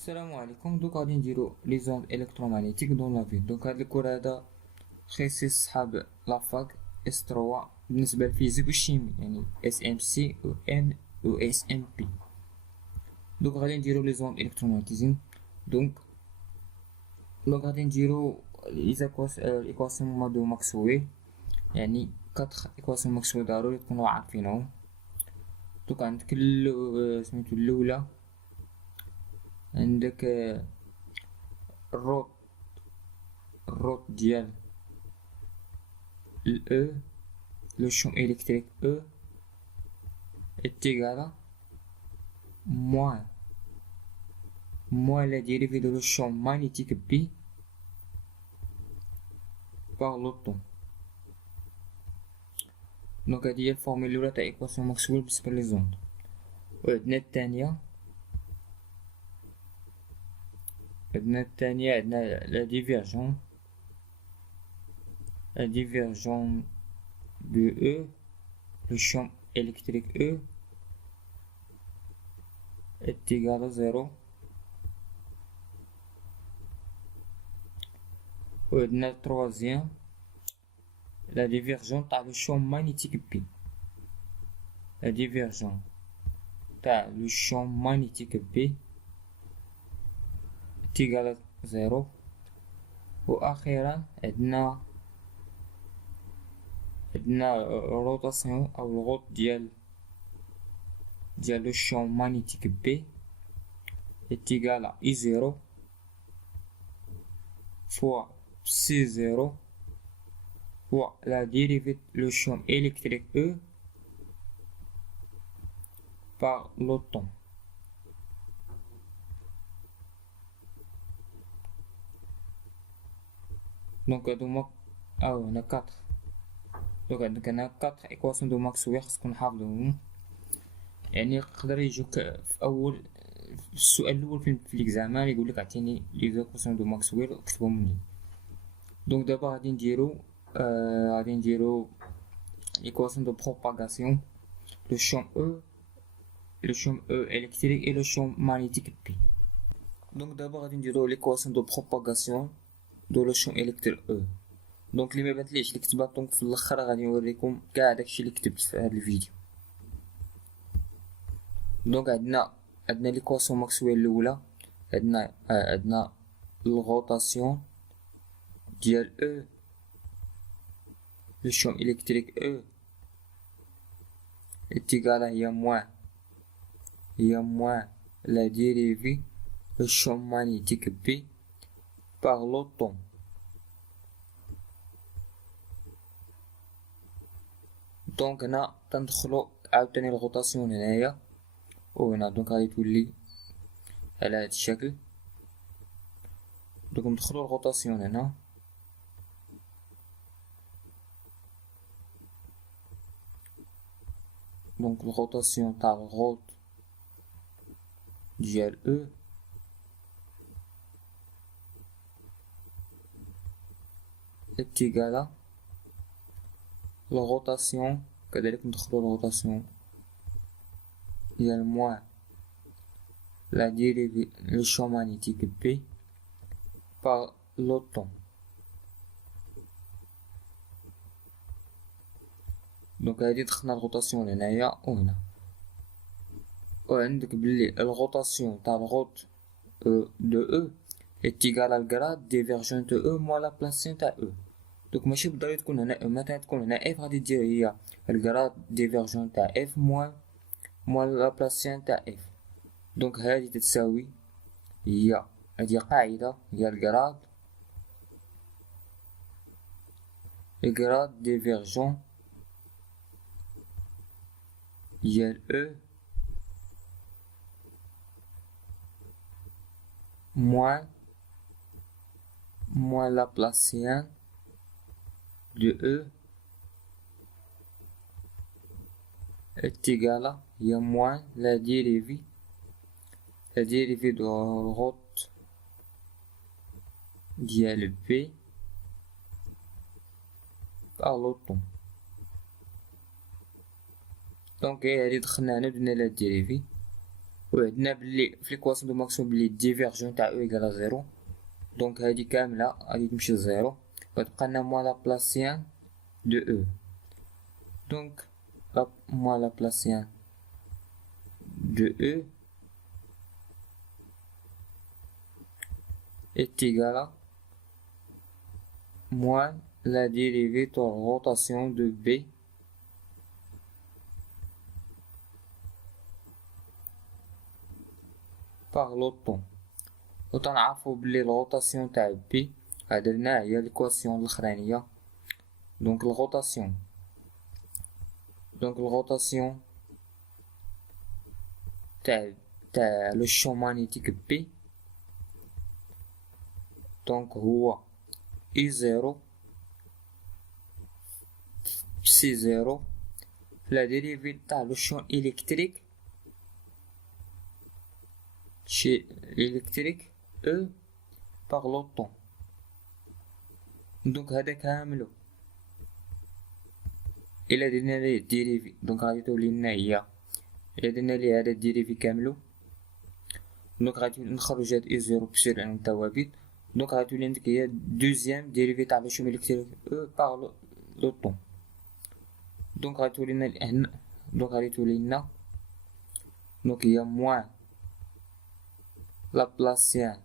السلام عليكم. غادي نديرو لي زوند الكترومغناطيك دون لا فيل. هاد الكور هذا خصيص صحاب لافاك اس 3 بالنسبه للفيزيك والشيمي، يعني اس ام سي و ان و اس ام بي. غادي نديرو لي زوند الكترومغناطيزم. غادي نديرو ليكواسيون دو ماكسويل، يعني 4 ايكواسيون ماكسويل ضروري تكونوا عارفينهم. عندك سميتو الاولى، عندك الروت ديال E, le champ électrique E est égal à moins la dérivée de le champ magnétique B par le temps. هذه هي الفورميلا الأولى تاع إيكواسيون ماكسويل بالنسبة لي زوند. وعندنا الثانية عندنا لا ديفيرجون de E, le champ électrique E est égal à 0. وعندنا التروازيام la divergence تاع le champ magnétique B. La divergence تاع le champ magnétique B est égal à 0. وأخيرا عندنا روتاسيون أو الغوط ديال لو champ magnétique B est égal à I0 fois C0 fois la dérivée le champ électrique E par le temps. هادوما هنا 4. عندك هنا 4 ايكواسيون دو ماكسويل خصكم نحافظوهم، يعني يقدر يجوك في اول السؤال الاول في ليكزامان يقولك عطيني لي ايكواسيون دو ماكسويل اكتبهم منين. دابا غادي نديرو l'équation de propagation, le champ E électrique et le champ magnétique P. d'abord غادي نديرو l'équation de propagation de le champ électrique E. اللي ما بانتليش اللي كتبها في الاخر غادي نوريكم كاع داكشي اللي كتبت في هذا الفيديو. عندنا ليكواسيون ماكسويل الاولى، عندنا الغوطاسيون ديال E le champ électrique E est égal à moins la dérivée le champ magnétique B par le temps. هنا تندخلو عاوتاني الغوطاسيون هنايا وهنا، غادي تولي على هاد الشكل. ندخلو الغوطاسيون هنا، الغوطاسيون تاع الغوط ديال E est égal à الغوطاسيون، كذلك ندخلو الغوطاسيون ديال moins la dérivée le champ magnétique B par le temps. هادي دخلنا الغوطاسيون هنايا وهنا، وعندك بلي الغوطاسيون تاع الغوط دو E est égal à le grade divergent de E moins la plation تاع E. ماشي بالضروري تكون هنا E، مثلا تكون هنا F غادي دير هي الجراد ديفيرجون تاع F موان لا بلاسيان تاع F. هادي تتساوي هادي قاعدة هي الجراد ديفيرجون ديال E moins la plasienne de E est égal à moins la dérivée de route ديال B par le temps. هادي دخلنا هنا بدنا لا ديريفي وعندنا بلي في ليكواسيون دو ماكسيموم بلي ديفيرجون تاع او ايكال زيرو، دونك هادي كاملة غادي تمشي لزيرو، غتبقى لنا موان لابلاسيان دو او. دونك موان لابلاسيان دو او est égal à moins la dérivée de rotation de B par le temps. وتنعرفو بلي الروتاسيون تاع بي درناها هي ليكواسيون الاخرانيه. دونك الروتاسيون تاع لو شون مانيتيك بي دونك هو اي زيرو سي زيرو لا ديريفي تاع لو شون الكتريك شي الكتريك او باغ لو طون. دونك هذا كاملو الا درنا ليه ديريفي دونك غادي تولي لنا هي، الا درنا ليه هذا الديريفي كاملو دونك غادي نخرج هاد اي زيرو بسير عن الثوابت، دونك غادي تولي عندك هي دوزيام ديريفي تاع لو شون الكتريك او باغ لو طون. دونك غادي تولي لنا هنا، دونك غادي تولي لنا دونك هي موان Laplacien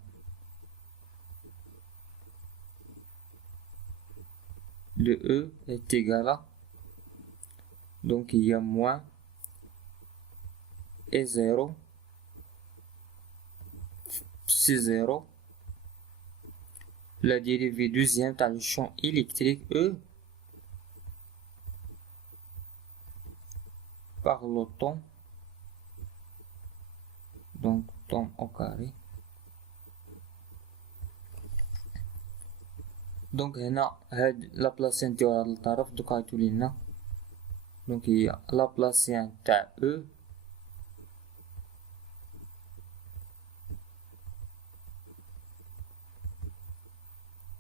de E est égal à, donc il y a moins et 0, c'est 0, la dérivée deuxième dans le champ électrique E par le temps, donc temps au carré. دونك هنا هاد لابلاسيان ديال هاد الطرف دوك غتولي لنا دونك هي لابلاسيان تاع او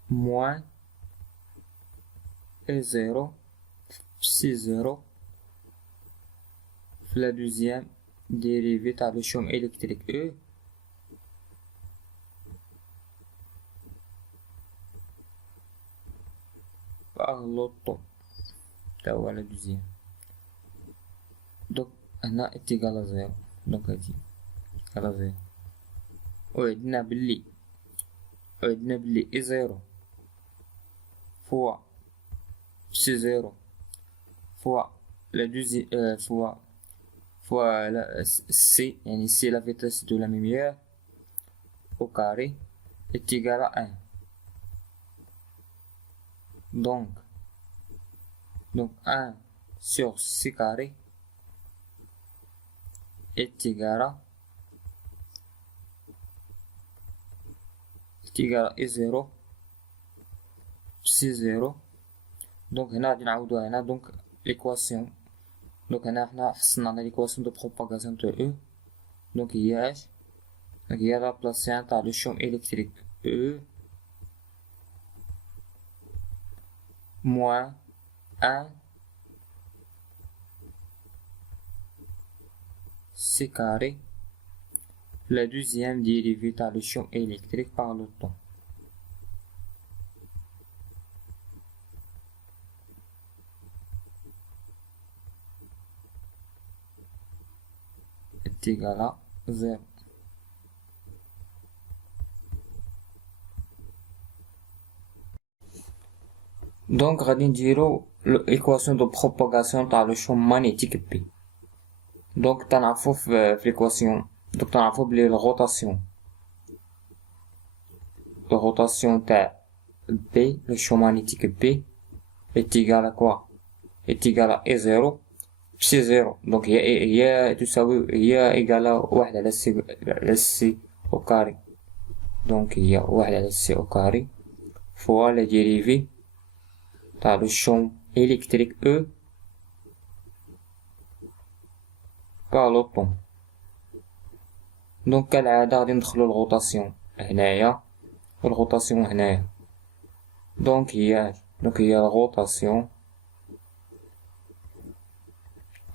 موان اي زيرو سي زيرو في لا دوزيام ديريفي تاع لو شوم الكتريك او par le temps تا هو لا دوزيام. دونك هنا est égal à زيرو، دونك هادي على زيرو، وعندنا بلي اي زيرو فوا سي زيرو فوا لا دوزي فوا لا سي، يعني سي لا فيتاس دو لا lumière au carré est égal à 1. Donc 1 sur c carré est égal à E0 C0. donc هنا غادي نعاودوها هنا دونك ليكواسيون، دونك هنا حنا حصلنا ليكواسيون دو بروباغاسيون تاع او، دونك هي اش، دونك هي لابلاسيان تاع لو شوم الكتريك او moins 1 c carré la deuxième dérivée dans le champ électrique par le temps. Est égal à 0. Donc غادي نديرو l'équation de propagation تاع le champ magnétique P. donc تنعرفو في l'équation، donc تنعرفو بلي الروتاسيون تاع B le champ magnétique P est égal à quoi؟ est égal à E0 بسي 0، donc هي تساوي هي إيجالة واحد على سي au carré، donc هي واحد على سي au carré fois la dérivée تاع لو شون إلكتريك او par le temps. دونك كالعادة غادي ندخلو الروتاسيون هنايا والروتاسيون هنايا، دونك هي الروتاسيون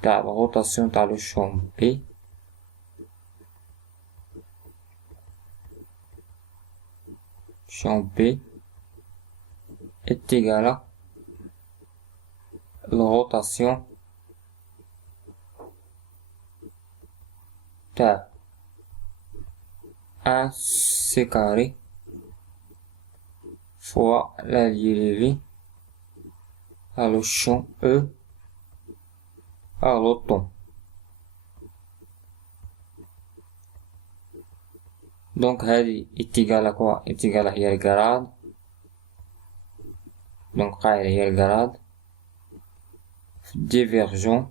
تاع لو شون بي champ B est égal à la rotation de 1c carré fois la dérivée à le champ E par le temps. Donc هذه est égal à quoi? Est égal à هي الجراد. donc قاعدة هي الجراد divergent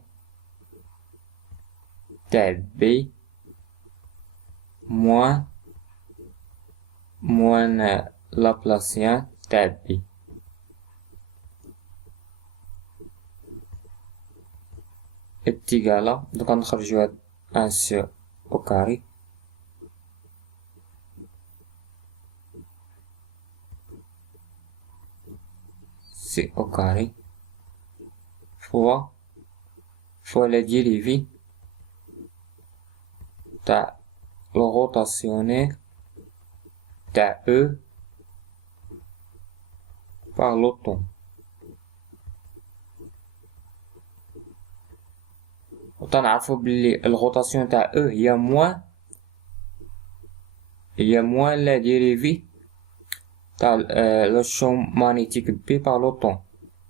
تاع B moins Laplacien تاع B. est égal à donc غنخرجو هاد 1 au carré c au carré fois la dérivée de le rotationnaire de E par le temps. وتنعرفوا بلي الروتاسيون تاع E هي moins la dérivée تاع le champ magnétique B par le temps.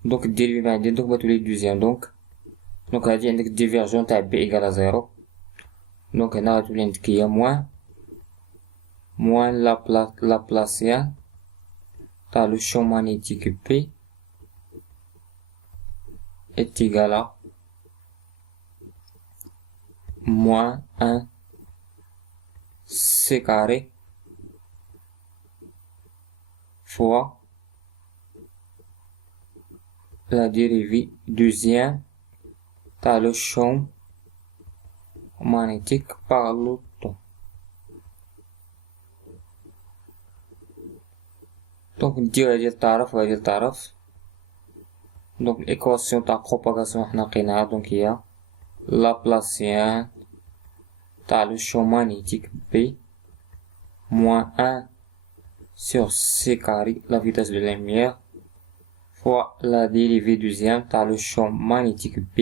donc الديريفي عندي دوك بتولي دوزيام donc هادي عندك divergent تاع B égale à 0. donc هنا غتولي عندك هي moins Laplacien تاع le champ magnétique B est égal à moins 1 c carré fois la dérivée deuxième تاع le champ magnétique par le temps. donc ندير هادي الطرف وهادي الطرف. donc l'équation تاع propagation حنا لقيناها donc هي Laplacien تاع le champ magnétique B moins 1 sur c carré la vitesse de la lumière fois la dérivée deuxième تاع le champ magnétique B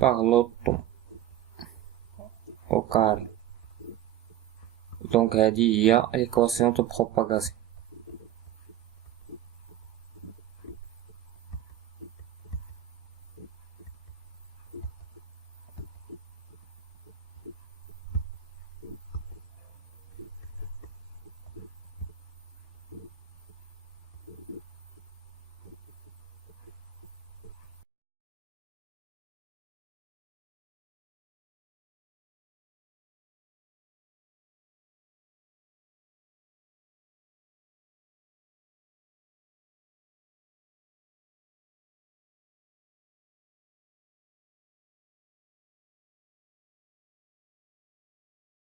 par le temps au carré. donc هذه هي l'équation de propagation.